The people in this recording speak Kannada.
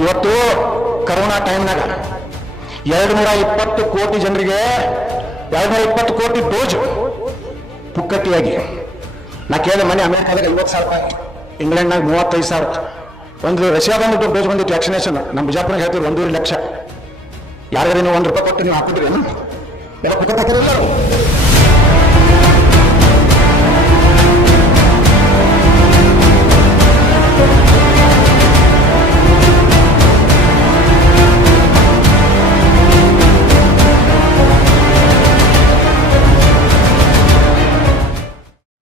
ಇವತ್ತು ಕೊರೋನಾ ಟೈಮ್ನಾಗ ಎರಡು ನೂರ ಇಪ್ಪತ್ತು ಕೋಟಿ ಜನರಿಗೆ ಎರಡು ನೂರ ಇಪ್ಪತ್ತು ಕೋಟಿ ಡೋಸ್ ಪುಕ್ಕಟ್ಟಿಯಾಗಿ. ನಾ ಕೇಳಿದೆ, ಮನೆ ಅಮೆರಿಕಾದಾಗ ಐವತ್ತು ಸಾವಿರ ರೂಪಾಯಿ, ಇಂಗ್ಲೆಂಡ್ನಾಗ ಮೂವತ್ತೈದು ಸಾವಿರ. ಒಂದು ರಷ್ಯಾದ ಒಂದು ಡೋಸ್ ಬಂದಿತ್ತು, ವ್ಯಾಕ್ಸಿನೇಷನ್. ನಮ್ಮ ಬಿಜಾಪುರ ಹೇಳ್ತೀವಿ ಒಂದೂವರೆ ಲಕ್ಷ. ಯಾರಿಗಾರ ನೀವು ಒಂದು ರೂಪಾಯಿ ಕೊಟ್ಟು ನೀವು ಹಾಕಿದ್ರಿ ಎಲ್ಲ ಕೊಟ್ಟಿರ್ತಾರಿಲ್ಲ